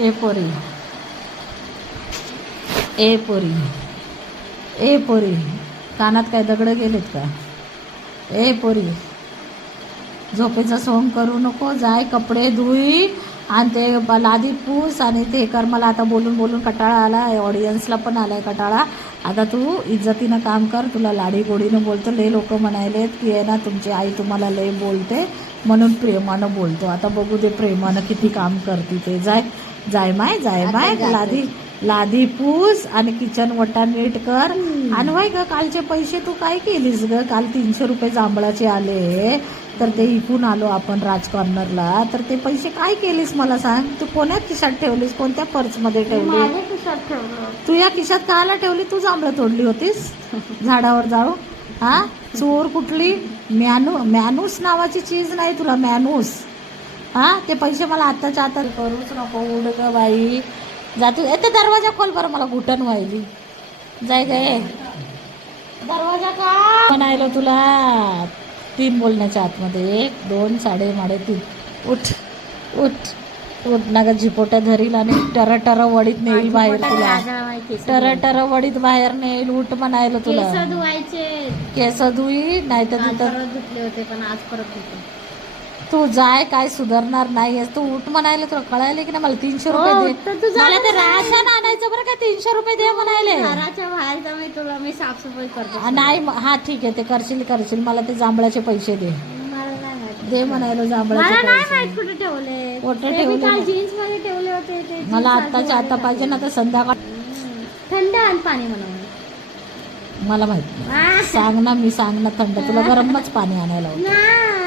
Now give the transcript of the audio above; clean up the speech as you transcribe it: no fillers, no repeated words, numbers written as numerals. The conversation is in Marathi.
ए पोरी, ए पोरी, ए पोरी, कानात काय दगड गेलेत का? ए पोरी, झोपेचा सोंग करू नको, जाय कपडे धुई आणि ते लादी पूस आणि ते कर. मला आता बोलून बोलून कटाळा आला, ऑडियन्सला पण आलाय कटाळा. आता तू इज्जतीनं काम कर. तुला लाडी गोडीनं बोलतो. लय लोक म्हणायलेत की आहे ना तुमची आई तुम्हाला लय बोलते म्हणून प्रेमानं बोलतो. आता बघू दे प्रेमानं किती काम करते ते. जाय जाय माय, जाय माय, लादी पूस आणि किचन वटा नीट कर. आणि वाय ग कालचे पैसे तू काय केलीस ग? काल 300 रुपये जांभळाचे आले तर ते इकून आलो आपण राज कॉर्नरला. तर ते पैसे काय केलीस मला सांग. तू कोण्या खिशात ठेवलीस? कोणत्या पर्समध्ये ठेवली? तू या खिशात कायला ठेवली? तू जांभळं तोडली होतीस झाडावर जाऊ? हा चोर कुठली? मॅनूस नावाची चीज नाही तुला, मॅनूस. हा ते पैसे मला आत्ताच्या आता करूच नको. उड ग बाई, जा तू. ते दरवाजा खोल बरं, मला घुटण व्हायली. जाय गे दरवाजा का म्हणायलो तुला. 3 बोलण्याच्या आतमध्ये 1 2 3.5. उठ उठ उठ ना ग. झिपोट्या धरील आणि टर वडीत नेईल बाहेर तुला. टर वडीत बाहेर नेईल. उठ म्हणायलो तुला. केस धुई नाही तर धुतले होते पण आज परत धुतले. तू जाय, काय सुधारणार नाहीयेस. तू उठ म्हणायला तुला कळायले की नाही? मला 300 रुपये दे. मला ते राशन आणायचं बरं का. 300 रुपये दे म्हणायले. घराच्या बाहेर जाऊन तुला मी साफसफाई करतो. नाही हा ठीक आहे, ते करशील. मला ते जांभळाचे पैसे दे. दे म्हणायला जांभळाचे पैसे. कुठे ठेवले? कुठे ठेवले? जीन्स मध्ये ठेवले होते. मला आत्ताच्या आता पाहिजे ना, तर संध्याकाळ. थंड आणि पाणी बनवून मला माहित नाही. सांग ना, मी सांग ना थंड. तुला गरमच पाणी आणायला होतं.